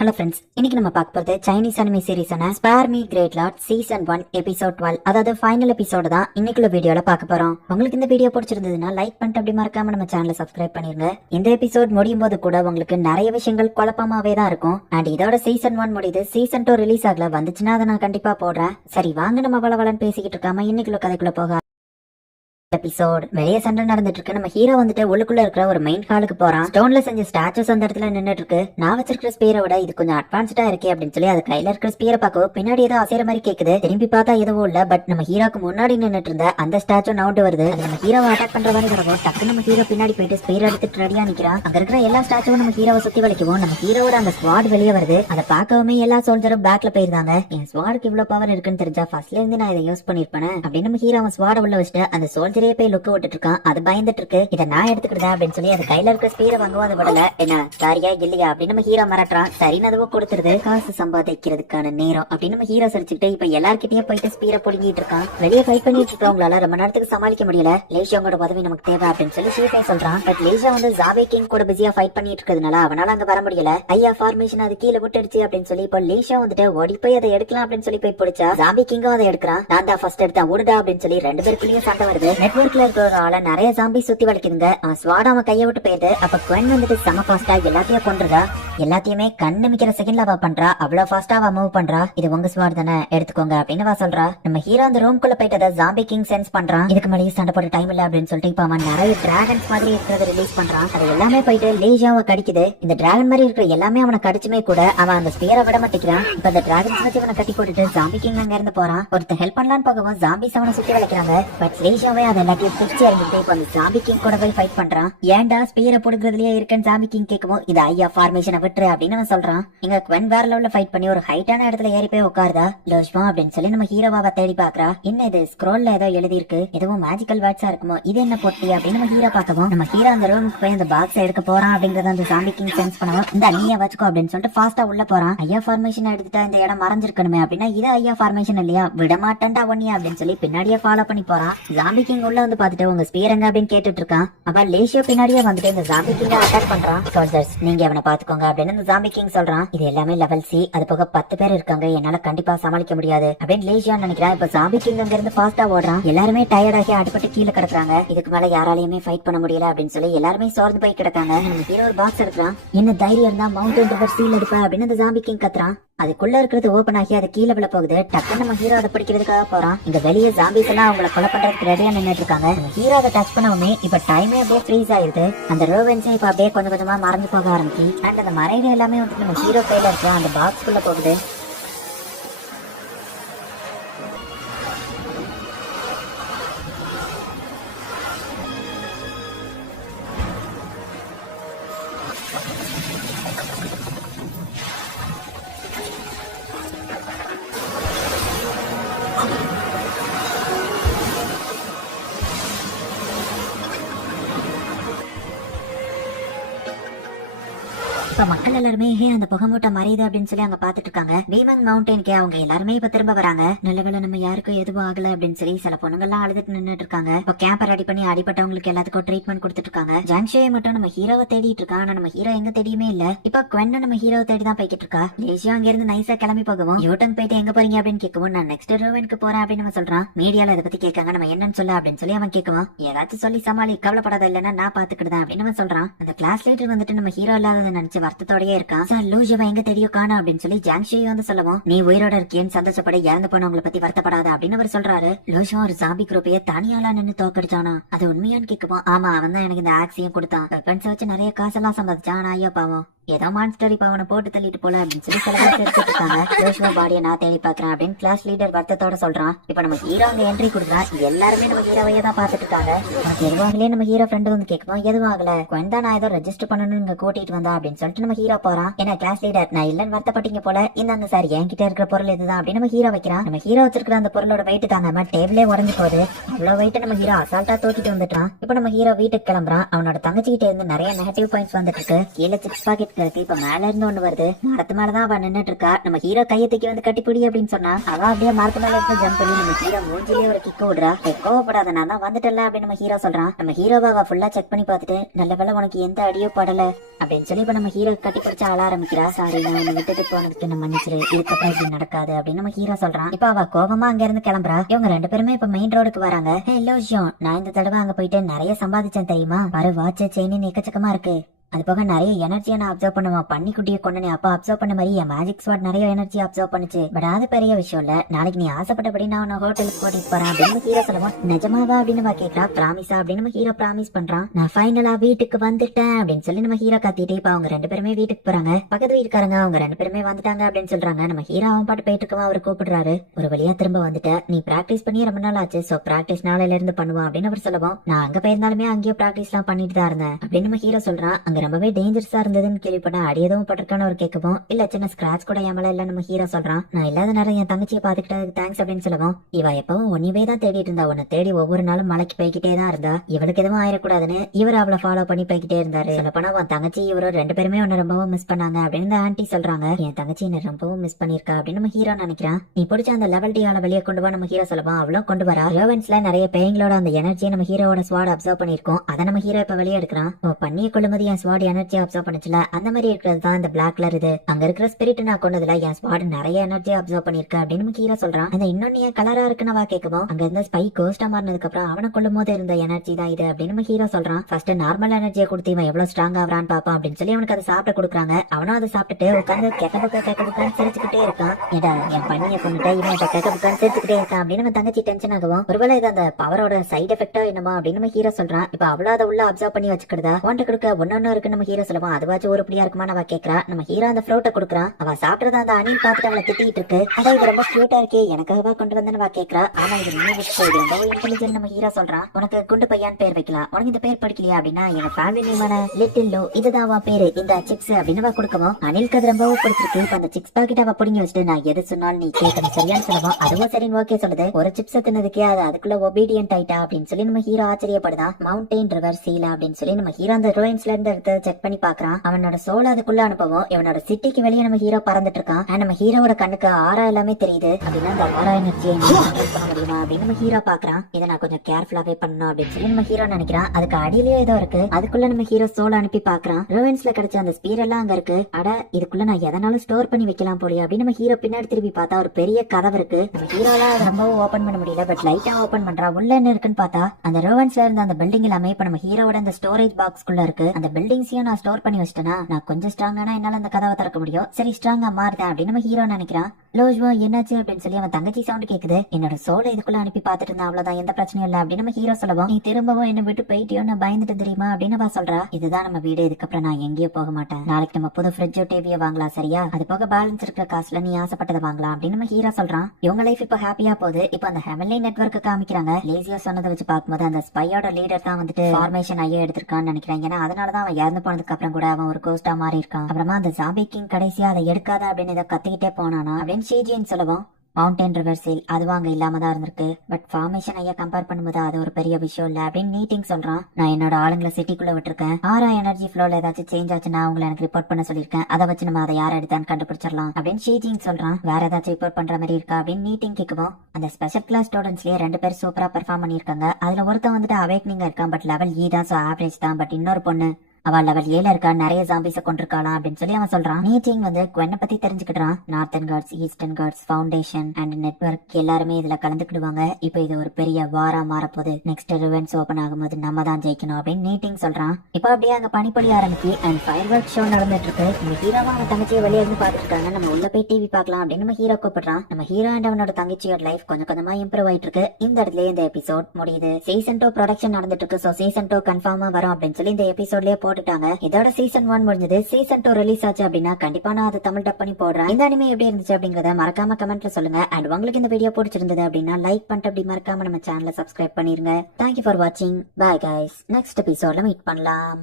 Hello friends, இன்னைக்கு நம்ம பார்க்க போறது சைனீஸ் அனிமே சீரிஸான Spare Me Great Lord season 1 episode 12, அதாவது ஃபைனல் எபிசோடு தான் இன்னைக்குள்ள வீடியோல பார்க்க போறோம். உங்களுக்கு இந்த வீடியோ பிடிச்சிருந்ததுன்னா லைக் பண்ணிட்டு அப்படி மறக்காம நம்ம சேனலை சப்ஸ்கிரைப் பண்ணிருங்க. இந்த எபிசோட் முடியும் போது கூட உங்களுக்கு நிறைய விஷயங்கள் குழப்பமாவே தான் இருக்கும். அண்ட் இதோட சீசன் 1 முடியுது, சீசன் 2 ரிலீஸ் ஆகல. வந்துச்சுன்னா அதை நான் கண்டிப்பா போடுறேன். சரி வாங்க நம்ம வளவலன்னு பேசிக்கிட்டு இருக்காம இன்னைக்குள்ள கதைக்குள்ள போக. எபிசோட் வெளியே சண்டை நடந்துட்டு இருக்கு. நம்ம ஹீரோ வந்துட்டு உள்ளுக்குள்ள இருக்கிற ஒரு மெயின் ஹாலுக்கு போறான். ஸ்டோன்ல செஞ்ச ஸ்டாச்சுஸ் அந்த இடத்துல நின்னுட்டு இருக்கு. நான் வச்சிருக்கிற ஸ்பீரை விட இது கொஞ்சம் அட்வான்ஸ்டா இருக்கே அப்படின்னு சொல்லி அது கையில இருக்கிற ஸ்பீரை பார்க்கவும் பின்னாடி ஏதோ அசைற மாதிரி கேக்குது. திரும்பி பார்த்தா எதுவும் இல்ல. பட் நம்ம ஹீரோக்கு முன்னாடி நின்னுட்டு இருந்த அந்த ஸ்டாச்சு நவுண்டு வருது. அது நம்ம ஹீரோவை அட்டாக் பண்ற மாதிரி இருக்கும். டக்கு நம்ம ஹீரோ பின்னாடி போயிட்டு ஸ்பீர் எடுத்துட்டு ரெடியா நிக்கிறான். அங்க இருக்கிற எல்லா ஸ்டாச்சுவும் நம்ம ஹீரோவை சுத்தி வளைக்கவும் நம்ம ஹீரோவோட அந்த ஸ்குவாட் வெளியே வருது. அதை பார்க்கவுமே எல்லா சோல்ஜரும் பேக்ல போயிருந்தாங்க. என் ஸ்குவாடுக்கு இவ்வளவு பவர் இருக்குன்னு தெரிஞ்சா ஃபர்ஸ்ட்ல இருந்து நான் இதை யூஸ் பண்ணிருப்பேன் அப்படின்னு நம்ம ஹீரோ ஸ்குவாட உள்ள வச்சுட்டு அந்த சோல்ஜரே போய் லுக்க விட்டுட்டு இருக்கான். அது பயந்துட்டு இருக்கு. இதை நான் எடுத்துக்கிட்டேன் அப்படின்னு சொல்லி அது கையில இருக்க ஸ்பீரை வாங்கவும் அது விடல. என்ன சாரியா இல்லையா அப்படின்னு நம்ம ஹீரோ மிரட்டுறான். சரின்னு அதுவும் கொடுத்துருது. காசு சம்பாதிக்கிறதுக்கான நேரம் அப்படின்னு நம்ம ஹீரோ சிரிச்சுக்கிட்டு இப்ப எல்லார்கிட்டயும் போயிட்டு ஸ்பீரை புடுங்கிட்டு இருக்கான். வெளியே ஃபைட் பண்ணிட்டு இருக்கவங்களால ரொம்ப நேரத்துக்கு சமாளிக்க முடியல. லேஷியாவோட உதவி நமக்கு தேவை அப்படின்னு சொல்லி ஷீஃபை சொல்றான். பட் லேஷியா வந்து ஜாவே கிங் கூட பிஸியா ஃபைட் பண்ணிட்டு இருக்கிறதுனால அவனால அங்க வர முடியல. ஐயா ஃபார்மேஷன் அது கீழே விட்டுடுச்சு அப்படின்னு சொல்லி இப்போ லேஷியா வந்துட்டு ஓடி போய் அதை எடுக்கலாம் அப்படின்னு சொல்லி போய் பிடிச்சா ஜாவே கிங்கும் அதை எடுக்கிறான். நான் தான் ஃபர்ஸ்ட் எடுத்தேன் ஓடுடா அப்படின்னு சொல்லி ரெண்டு பேருக்குள்ளேயும் சண்டை வருது. நெட்வொர்க்ல இருக்கிற நிறைய ஜாம்பி சுத்தி வளைக்குதுங்க. அவன் ஸ்வாட் அவன் கையை விட்டு போயிடுது. அப்ப குவென் வந்துட்டு செம ஃபாஸ்டா எல்லாத்தையும் கொண்டுறா. எல்லாத்தையுமே கண்ணுமிக்கிற செகண்ட்ல அவ பண்றா. அவ்வளவு ஃபாஸ்டா அவ மூவ் பண்றா. இது உங்க ஸ்வாட் தானே, எடுத்துக்கோங்க அப்படின்னு அவ சொல்றா. நம்ம ஹீரோ அந்த ரூம்குள்ள போயிட்டு ஜாம்பி கிங் சென்ஸ் பண்றான். இதுக்கு மேலேயே சண்டை போட டைம் இல்ல அப்படின்னு சொல்லிட்டு இப்ப அவன் நிறைய டிராகன்ஸ் மாதிரி இருக்கிறத ரிலீஸ் பண்றான். அது எல்லாமே போயிட்டு லேஜாவை கடிக்குது. இந்த டிராகன் மாதிரி இருக்கிற எல்லாமே அவனை கடிச்சுமே கூட அவன் அந்த ஸ்பியரை விட மாட்டேங்கிறான். இப்ப அந்த டிராகன்ஸ் வச்சு அவனை கட்டி போட்டுட்டு ஜாம்பி கிங் அங்க இருந்து போறான். ஒருத்த ஹெல்ப் பண்ணலான்னு போகவும் ஜாம்பிஸ் அவனை சுத்தி வளைக்கிறாங்க. பட் லேஜாவே அதை எல்லாத்தையும் பிடிச்சி இறங்கிட்டு இப்ப அந்த ஜாம்பி கிங் கூட போய் ஃபைட் பண்றான். ஏன்டா ஸ்பீரை போடுறதுலயே இருக்கேன்னு ஜாம்பி கிங் கேட்கவும் இது ஐயா ஃபார்மேஷனை விட்டுரு அப்படின்னு அவன் சொல்றான். இங்க குவென் வேற லெவல்ல ஃபைட் பண்ணி ஒரு ஹைட்டான இடத்துல ஏறி போய் உட்காருதா லோஷ்மா அப்படின்னு சொல்லி நம்ம ஹீரோவாவை தேடி பாக்குறா. என்ன இது ஸ்க்ரோல்ல ஏதோ எழுதி இருக்கு, எதுவும் மேஜிக்கல் வேர்ட்ஸா இருக்குமோ, இது என்ன போட்டி அப்படின்னு நம்ம ஹீரோ பாக்கவும் நம்ம ஹீரோ அந்த ரூமுக்கு போய் அந்த பாக்ஸ் எடுக்க போறான். அப்படிங்கறத அந்த ஜாம்பி கிங் சென்ஸ் பண்ணவும் இந்த நீயா வச்சுக்கோ அப்படின்னு சொல்லிட்டு ஃபாஸ்டா உள்ள போறான். ஐயா ஃபார்மேஷன் எடுத்துட்டா இந்த இடம் மறைஞ்சிருக்கணுமே அப்படின்னா இது ஐயா ஃபார்மேஷன் இல்லையா, விடமாட்டேன்டா ஒன்னியா அப்படின்னு சொல்லி பின்னாடியே ஃபாலோ பண்ணி போறான். ஜாம்பி கிங் உள்ள வந்து பாத்துட்டு உங்க ஸ்பீர் எங்க அப்படின்னு கேட்டுட்டு இருக்கான். அவன் லேஷியோ பின்னாடியே வந்துட்டு இந்த ஜாம்பி கிங்க அட்டாக் பண்றான். சோல்ஜர்ஸ் நீங்க அவனை பாத்துக்கோங்க அப்படின்னு இந்த ஜாம்பி கிங் சொல்றான். இது எல்லாமே லெவல் சி, அது போக 10 பேர் இருக்காங்க, என்னால கண்டிப்பா சமாளிக்க முடியாது அப்படின்னு லேஷியா நினைக்கிறான். இப்ப ஜாம்பி கிங் அங்க இருந்து ஃபாஸ்டா ஓடுறான். எல்லாருமே டயர்டாகி அடிபட்டு கீழே கிடக்குறாங்க. இதுக்கு மேல யாராலையுமே ஃபைட் பண்ண முடியல அப்படின்னு சொல்லி எல்லாருமே சோர்ந்து போய் கிடக்காங்க. நம்ம ஹீரோ ஒரு பாக்ஸ் எடுக்கிறான். என்ன தைரியம் இருந்தா மவுண்டன் ரிவர் சீல் எடுப்ப அப்படின்னு அந்த ஜாம்பி கிங் கத்துறான். அதுக்குள்ள இருக்கிறது ஓபன் ஆகி அது கீழே விழ போகுது. டக்குன்னு நம்ம ஹீரோ அதை பிடிக்கிறதுக்காக போறான். இங்க வெளியே ஜாம்பிஸ் எல்லாம் அவங்களை கொலை பண்றதுக்கு ரெடியா நின்னுட்டு இருக்காங்க. ஹீரோ அதை டச் பண்ணவுமே இப்ப டைமே அப்படியே ஃப்ரீஸ் ஆயிருது. அந்த ரோவன்ஸே இப்ப அப்படியே கொஞ்சம் கொஞ்சமா மறைஞ்சு போக ஆரம்பிச்சு அண்ட் அந்த மறைவு எல்லாமே வந்து நம்ம ஹீரோ கையில இருக்க அந்த பாக்ஸ் குள்ள போகுது. இப்ப மக்கள் எல்லாருமே அந்த புகை மூட்டை மறையுது அப்படின்னு சொல்லி அங்க பாத்துட்டு இருக்காங்க. பீமன் மவுண்டனுக்கு அவங்க எல்லாருமே இப்ப திரும்ப வராங்க. நல்லவேளை நம்ம யாருக்கும் எதுவும் ஆகல அப்படின்னு சொல்லி சில பொண்ணுங்கள்லாம் அழுதுட்டு நின்னுட்டு இருக்காங்க. இப்ப கேம்ப ரெடி பண்ணி அடிப்பட்டவங்களுக்கு எல்லாத்துக்கும் ட்ரீட்மெண்ட் கொடுத்துட்டு இருக்காங்க. ஜாங்ஷியை மட்டும் நம்ம ஹீரோவை தேடிட்டு இருக்கான். ஆனா நம்ம ஹீரோ எங்க தேடியுமே இல்ல. இப்ப குவென் நம்ம ஹீரோவை தேடி தான் போய்கிட்டு இருக்கா. லேசியா அங்க இருந்து நைஸா கிளம்பி போகவும் யூட்டன் போயிட்டு எங்க போறீங்க அப்படின்னு கேட்கவும் நான் நெக்ஸ்ட் ரோவனுக்கு போறேன் அப்படின்னு அவன் சொல்றான். மீடியால அதை பத்தி கேட்காங்க. நம்ம என்னன்னு சொல்ல அப்படின்னு சொல்லி அவன் கேட்குவான். ஏதாச்சும் சொல்லி சமாளி, கவலைப்படாத இல்லன்னா நான் பாத்துக்கிட்டேன் அப்படின்னு அவன் சொல்றான். அந்த கிளாஸ் லீடர் வந்துட்டு நம்ம ஹீரோ இல்லாததை நினைச்சு வருத்தத்தோடயே இருக்கான். லூஜவ எங்க தெரியும் காணா அப்படின்னு சொல்லி ஜாங்ஷி வந்து சொல்லவும் நீ உயிரோட இருக்கேன்னு சந்தோஷப்பட இறந்து போனவங்களை பத்தி வருத்தப்படாத அப்படின்னு அவர் சொல்றாரு. லூஷா ஒரு ஜாம்பி குரூப்பையே தனியாலா நின்னு தோக்கடிச்சானா, அது உண்மையான்னு கேட்குவோம். ஆமா அவன் தான் எனக்கு இந்த ஆக்சியும் கொடுத்தான். வெப்பன்ஸ் வச்சு நிறைய காசெல்லாம் சம்பாதிச்சான். ஐயோ பாவம் ஏதோ மான்ஸ்டர் இப்ப அவனை போட்டு தள்ளிட்டு போல அப்படின்னு சொல்லி சில பேர் எடுத்துட்டு இருக்காங்க. லோஷ்மா பாடியை நான் தேடி பாக்குறேன் அப்படின்னு கிளாஸ் லீடர் வருத்தத்தோட சொல்றான். இப்ப நம்ம ஹீரோ அங்க என்ட்ரி கொடுத்தா எல்லாருமே நம்ம ஹீரோவையே தான் பாத்துட்டு இருக்காங்க. எதுவாகலே நம்ம ஹீரோ ஃப்ரெண்டு வந்து கேட்கும் எதுவும் ஆகல, குவென் நான் ஏதோ ரெஜிஸ்டர் பண்ணணும்னு இங்க கூட்டிட்டு வந்தா அப்படின்னு சொல்லிட்டு நம்ம ஹீரோ போறான். ஏன்னா கிளாஸ் லீடர் நான் இல்லன்னு வருத்தப்பட்டீங்க போல, இந்தாங்க சார் என்கிட்ட இருக்கிற பொருள் இதுதான் அப்படின்னு நம்ம ஹீரோ வைக்கிறான். நம்ம ஹீரோ வச்சிருக்கிற அந்த பொருளோட வெயிட் தாங்க டேபிளே உடஞ்சு போகுது. அவ்வளவு வெயிட் நம்ம ஹீரோ அசால்ட்டா தூக்கிட்டு வந்துட்டான். இப்ப நம்ம ஹீரோ வீட்டுக்கு கிளம்புறான். அவனோட தங்கச்சிக்கிட்ட இருந்து நிறைய நெகட்டிவ் பாயிண்ட்ஸ் வந்துட்டு இருக்கு. கீழே சிக்ஸ் பாக்கெட் இருக்கு. இப்ப மேல இருந்து ஒண்ணு வருது, மரத்து மேலதான் அவ நின்னுட்டு இருக்கா. நம்ம ஹீரோ கையை தூக்கி வந்து கட்டிப்பிடி அப்படின்னு சொன்னா அவ அப்படியே மரத்து மேல இருந்து ஜம்ப் பண்ணி நம்ம ஹீரோ மூஞ்சிலேயே ஒரு கிக்க விடுறா. கோவப்படாத, நான் தான் வந்துட்டல அப்படின்னு நம்ம ஹீரோ சொல்றான். நம்ம ஹீரோவை அவ ஃபுல்லா செக் பண்ணி பார்த்துட்டு நல்ல வேளை உனக்கு எந்த அடியோ படல அப்படின்னு சொல்லி இப்ப நம்ம ஹீரோ கட்டி பிடிச்ச ஆள ஆரம்பிக்கிறா. சாரி, நான் உன்னை விட்டுட்டு போனதுக்கு என்ன மன்னிச்சிரு, இதுக்கப்புறம் இப்படி நடக்காது அப்படின்னு நம்ம ஹீரோ சொல்றான். இப்ப அவ கோபமா அங்க இருந்து கிளம்புறா. இவங்க ரெண்டு பேருமே இப்ப மெயின் ரோடுக்கு வராங்க. ஹலோ ஷியோன், நான் இந்த தடவை அங்க போயிட்டு நிறைய சம்பாதிச்சேன் தெரியுமா? பாரு, வாட்ச் செயின் எக்கச்சக்கமா இருக்கு. அது போக நிறைய எனர்ஜியை நான் அப்சர்வ் பண்ணுவேன். பன்னிக்குட்டியை கொண்டு அப்ப அப்சர்வ் பண்ண மாதிரி என் மேஜிக் ஸ்வாட் நிறைய எனர்ஜி அப்சர்வ் பண்ணுச்சு. பட் அது பெரிய விஷயம் இல்ல. நாளைக்கு நீ ஆசைப்பட்டபடி நான் உன்னை ஹோட்டலுக்கு கூட்டிட்டு போறேன் அப்படின்னு ஹீரோ சொல்லுவோம். நிஜமாவா அப்படின்னு நம்ம கேட்கறா. பிராமிஸா அப்படின்னு நம்ம ஹீரோ பிராமிஸ் பண்றான். நான் ஃபைனலா வீட்டுக்கு வந்துட்டேன் அப்படின்னு சொல்லி நம்ம ஹீரோ கத்திட்டு இப்ப அவங்க ரெண்டு பேருமே வீட்டுக்கு போறாங்க. பக்கத்து வீட்டுக்காரங்க அவங்க ரெண்டு பேருமே வந்துட்டாங்க அப்படின்னு சொல்றாங்க. நம்ம ஹீரோ அவன் பாட்டு போயிட்டு இருக்கவா, அவர் கூப்பிடுறாரு. ஒரு வழியா திரும்ப வந்துட்ட, நீ பிராக்டிஸ் பண்ணி ரொம்ப நாள் ஆச்சு, சோ பிராக்டிஸ் நாளையில இருந்து பண்ணுவான் அப்படின்னு அவர் சொல்லுவோம். நான் அங்க போயிருந்தாலுமே அங்கேயே பிராக்டிஸ் எல்லாம் பண்ணிட்டு தான் இருந்தேன் அப்படின்னு நம்ம ஹீரோ சொல்றான். அங்க ரொம்பவே டேஞ்சர்ஸ் இருந்ததுன்னு கேள்விப்பட்ட அடி எதுவும் பட்டிருக்கான ஒரு கேட்கவும், இல்ல சின்ன ஸ்கிராச் கூட என் மேல இல்ல நம்ம ஹீரோ சொல்றான். நான் இல்லாத நேரம் என் தங்கச்சியை பாத்துக்கிட்டதுக்கு தேங்க்ஸ் அப்படின்னு சொல்லுவோம். இவ எப்பவும் ஒன்னிவே தான் தேடிட்டு இருந்தா, உன்னை தேடி ஒவ்வொரு நாளும் மலைக்கு போய்கிட்டே தான் இருந்தா. இவளுக்கு எதுவும் ஆயிடக்கூடாதுன்னு இவர் அவளை ஃபாலோ பண்ணி போய்கிட்டே இருந்தாரு. சொல்ல போனா உன் தங்கச்சி இவரும் ரெண்டு பேருமே உன்னை ரொம்பவும் மிஸ் பண்ணாங்க அப்படின்னு இந்த ஆன்டி சொல்றாங்க. என் தங்கச்சி என்ன ரொம்பவும் மிஸ் பண்ணிருக்கா அப்படின்னு நம்ம ஹீரோ நினைக்கிறான். நீ பிடிச்ச அந்த லெவல் டியால வெளியே கொண்டு வா நம்ம ஹீரோ சொல்லுவான். அவளும் கொண்டு வரா. ரோவன்ஸ்ல நிறைய பேய்களோட அந்த எனர்ஜியை நம்ம ஹீரோட ஸ்வாட் அப்சர்வ் பண்ணிருக்கோம். அதை நம்ம ஹீரோ இப்ப வெளியே எடுக்கிறான். பண்ணியை கொள்ளும்போது என் ஸ்வாட் எனர்ஜி அப்சர்வ் பண்ணுச்சுல, அந்த மாதிரி இருக்கிறது தான் இந்த பிளாக் கலர். இது அங்க இருக்கிற ஸ்பிரிட் நான் கொண்டதுல என் ஸ்பாட் நிறைய எனர்ஜி அப்சர்வ் பண்ணிருக்கேன் அப்படின்னு ஹீரோ சொல்றான். அந்த இன்னொன்னு ஏன் கலரா இருக்குன்னு கேட்கவும், அங்க இருந்த ஸ்பை கோஸ்டா மாறினதுக்கு அப்புறம் அவனை கொள்ளும் போது இருந்த எனர்ஜி தான் இது அப்படின்னு ஹீரோ சொல்றான். ஃபர்ஸ்ட் நார்மல் எனர்ஜியை கொடுத்து இவன் எவ்வளவு ஸ்ட்ராங் ஆகிறான்னு பாப்பான் அப்படின்னு சொல்லி அவனுக்கு அதை சாப்பிட கொடுக்குறாங்க. அவனும் அதை சாப்பிட்டுட்டு உட்காந்து கெட்ட புக்கான்னு சிரிச்சுக்கிட்டே இருக்கான். ஏடா என் பண்ணியை கொண்டுட்டு இவன் கெட்ட புக்கான்னு சிரிச்சுக்கிட்டே இருக்கான் அப்படின்னு நம்ம தங்கச்சி டென்ஷன் ஆகும். ஒருவேளை இது அந்த பவரோட சைட் எஃபெக்டோ என்னமா அப்படின்னு ஹீரோ சொல்றான். இப்ப அவ்வளவு அதை உள்ள அப்சர்வ் பண்ணி வச்சுக்கிறதா ஒன்றை கொடுக்க ஒன்னொன்னு இருக்கு நம்ம ஹீரோ சொல்லுவான். அதுவாச்சும் உருப்படியா இருக்குமா அவ கேட்கறா. நம்ம ஹீரோ அந்த ஃப்ரூட்டை கொடுக்குறான். அவ சாப்பிட்டத அந்த அணில் பார்த்துட்டு அவளை திட்டிட்டு இருக்கு. அதான் இது ரொம்ப கியூட்டா இருக்கே, எனக்காகவா கொண்டு வந்து கேட்கறா. ஆனா இது நீ விட்டு ரொம்ப இன்டெலிஜென்ட் நம்ம ஹீரோ சொல்றான். உனக்கு குண்டு பையான் பேர் வைக்கலாம், உனக்கு இந்த பேர் படிக்கலையா அப்படின்னா எங்க ஃபேமிலி நேமான லிட்டில் லோ, இதுதான் பேரு, இந்த சிப்ஸ் அப்படின்னு கொடுக்கவும் அணிலுக்கு அது ரொம்பவும் பிடிச்சிருக்கு. இப்ப அந்த சிப்ஸ் பாக்கெட் அவ புடிங்கி வச்சுட்டு நான் எது சொன்னாலும் நீ கேட்கணும் சரியான்னு சொல்லுவோம். அதுவும் சரின்னு ஓகே சொல்லுது. ஒரு சிப்ஸ் தின்னதுக்கே அது அதுக்குள்ள ஒபீடியன்ட் ஆயிட்டா அப்படின்னு சொல்லி நம்ம ஹீரோ ஆச்சரியப்படுதான். மவுண்டைன் ரிவர் சீலா அப்படின்னு சொல்லி நம்ம ஹீரோ அந்த ரூயின்ஸ்ல இருந்து எடுத்து செக் பண்ணி பாக்குறான். அவனோட சோல் அதுக்குள்ள அனுப்பவும் இவனோட சிட்டிக்கு வெளியே நம்ம ஹீரோ பறந்துட்டு இருக்கான். நம்ம ஹீரோட கண்ணுக்கு ஆரா எல்லாமே தெரியுது. அப்படின்னா அந்த ஆரா எனர்ஜியை பண்ண முடியுமா அப்படின்னு நம்ம ஹீரோ பாக்குறான். இதை நான் கொஞ்சம் கேர்ஃபுல்லாவே பண்ணணும் அப்படின்னு சொல்லி நம்ம ஹீரோ நினைக்கிறான். அதுக்கு அடியிலேயே ஏதோ இருக்கு. அதுக்குள்ள நம்ம ஹீரோ சோல் அனுப்பி பாக்குறான். ரூயின்ஸ்ல கிடைச்ச அந்த ஸ்பீர் எல்லாம் அங்க இருக்கு. அட இதுக்குள்ள நான் எதனாலும் ஸ்டோர் பண்ணி வைக்கலாம் போலியா அப்படின்னு நம்ம ஹீரோ பின்னாடி திரும்பி பார்த்தா ஒரு பெரிய கதவு இருக்கு. நம்ம ஹீரோல ரொம்பவும் ஓபன் பண்ண முடியல. பட் லைட்டா ஓபன் பண்றா. உள்ள என்ன இருக்குன்னு பார்த்தா அந்த ரூயின்ஸ்ல இருந்த அந்த பில்டிங் எல்லாமே இப்ப நம்ம ஹீரோட அந்த ஸ்டோரேஜ் பாக்ஸ்க்குள்ள இருக்கு. அந்த பில்டிங்ஸையும் நான் ஸ்டோர் பண்ணி வச்சிட்டேனா நான் கொஞ்சம் ஸ்ட்ராங்கானா என்னால அந்த கதவை திறக்க முடியும். சரி ஸ்ட்ராங்கா மாறுதேன் அப்படின்னு நம்ம ஹீரோ நினைக்கிறான். லோஜ்வா என்னாச்சு அப்படின்னு சொல்லி அவன் தங்கச்சி சவுண்ட் கேக்குது. என்னோட சோலை இதுக்குள்ள அனுப்பி பாத்துட்டு இருந்தா, அவ்வளவுதான், எந்த பிரச்சனையும் இல்ல அப்படின்னு நம்ம ஹீரோ சொல்லுவோம். நீ திரும்பவும் என்ன விட்டு போயிட்டியோ நான் பயந்துட்டு தெரியுமா அப்படின்னு அவ சொல்றா. இதுதான் நம்ம வீடு, இதுக்கப்புறம் நான் எங்கேயோ போக மாட்டேன். நாளைக்கு நம்ம புது ஃப்ரிட்ஜோ டிவியோ வாங்கலாம் சரியா? அது போக பேலன்ஸ் இருக்கிற காசுல நீ ஆசைப்பட்டதை வாங்கலாம் அப்படின்னு நம்ம ஹீரோ சொல்றான். இவங்க லைஃப் இப்ப ஹாப்பியா போகுது. இப்ப அந்த ஹெவன்லி நெட்வொர்க் காமிக்கிறாங்க. லேசியா சொன்னதை வச்சு பார்க்கும்போது அந்த ஸ்பையோட லீடர் தான் வந்துட்டு ஃபார்மேஷன் ஐயோ எடுத்திருக்கான்னு நினைக்கிறேன். ஏன்னா அதனாலதான் அவன் இறந்து போனதுக்கு அப்புறம் கூட அவன் ஒரு கோஸ்டா மாறி இருக்கான். அப்புறமா அந்த ஜாம்பி கிங் கடைசியா அதை எடுக்காத அப்படின்னு இதை கத்திக்கிட்டே போனானா அப்படின்னு ஷீஜின்னு சொல்லுவோம். மவுண்டைன் ரிவர் சீல் அதுவும் அங்க இல்லாம தான் இருந்திருக்கு. பட் ஃபார்மேஷன் ஐயா கம்பேர் பண்ணும்போது அது ஒரு பெரிய விஷயம் இல்ல அப்படின்னு மீட்டிங் சொல்றான். நான் என்னோட ஆளுங்களை சிட்டிக்குள்ள விட்டுருக்கேன். ஆரா எனர்ஜி ஃப்ளோல ஏதாச்சும் சேஞ்ச் ஆச்சுன்னா அவங்களை எனக்கு ரிப்போர்ட் பண்ண சொல்லிருக்கேன். அதை வச்சு நம்ம அதை யார் எடுத்தான்னு கண்டுபிடிச்சிடலாம் அப்படின்னு ஷீஜிங் சொல்றான். வேற ஏதாச்சும் ரிப்போர்ட் பண்ற மாதிரி இருக்கா அப்படின்னு மீட்டிங் கேட்கவும் அந்த ஸ்பெஷல் கிளாஸ் ஸ்டூடெண்ட்ஸ்லயே 2 பேர் சூப்பரா பெர்ஃபார்ம் பண்ணிருக்காங்க. அதுல ஒருத்தன் வந்துட்டு அவேக்னிங் இருக்கான். பட் லெவல் E தான், சோ ஆவரேஜ் தான். பட் இன்னொரு பொண்ணு அவள் லெவல் 7 இருக்கா, நிறைய ஜாம்பிஸ கொண்டிருக்காளாம் அப்படின்னு சொல்லி அவன் சொல்றான். மீட்டிங் வந்து குவென்னை பத்தி தெரிஞ்சுக்கிட்டான். Northern guards, eastern guards, foundation and network எல்லாருமே இதுல கலந்துக்கிடுவாங்க. இப்போ இது ஒரு பெரிய வாரா மாறப்போகுது. நெக்ஸ்ட் ரிவென்ட்ஸ் ஓபன் ஆகும்போது நம்ம தான் ஜெயிக்கணும் அப்படின்னு மீட்டிங் சொல்றான். இப்போ அப்படியே அங்க பனிப்பொழி ஆரம்பிச்சு அண்ட் ஃபயர் ஒர்க் ஷோ நடந்துட்டு இருக்கு. நம்ம ஹீரோவா அவன் தங்கச்சியை வெளியே இருந்து பாத்துட்டு இருக்காங்க. நம்ம உள்ள போய் டிவி பார்க்கலாம் அப்படின்னு நம்ம ஹீரோ கூப்பிடுறான். நம்ம ஹீரோ அண்ட் அவனோட தங்கச்சியோட லைஃப் கொஞ்சம் கொஞ்சமா இம்ப்ரூவ் ஆயிட்டு இருக்கு. இந்த இடத்துல இந்த எபிசோட் முடியுது. சீசன் 2 ப்ரொடக்ஷன் நடந்துட்டு இருக்கு. சோ சீசன் 2 கன்ஃபார்மா வரும் அப்படின்னு சொல்லி இந்த எபிசோட்லயே போட்டுட்டாங்க. இதோட சீசன் 1 முடிஞ்சது. சீசன் 2 ரிலீஸ் ஆச்சு அப்படின்னா கண்டிப்பா நான் அதை தமிழ் டப் பண்ணி போடுறேன். இந்த அனிமே எப்படி இருந்துச்சு அப்படிங்கறத மறக்காம கமெண்ட்ல சொல்லுங்க. அண்ட் உங்களுக்கு இந்த வீடியோ பிடிச்சிருந்தது அப்படின்னா லைக் பண்ணிட்டு அப்படி மறக்காம நம்ம சேனலை சப்ஸ்கிரைப் பண்ணிருங்க. தேங்க்யூ ஃபார் வாட்சிங். Bye guys. நெக்ஸ்ட் எபிசோட்ல மீட் பண்ணலாம்.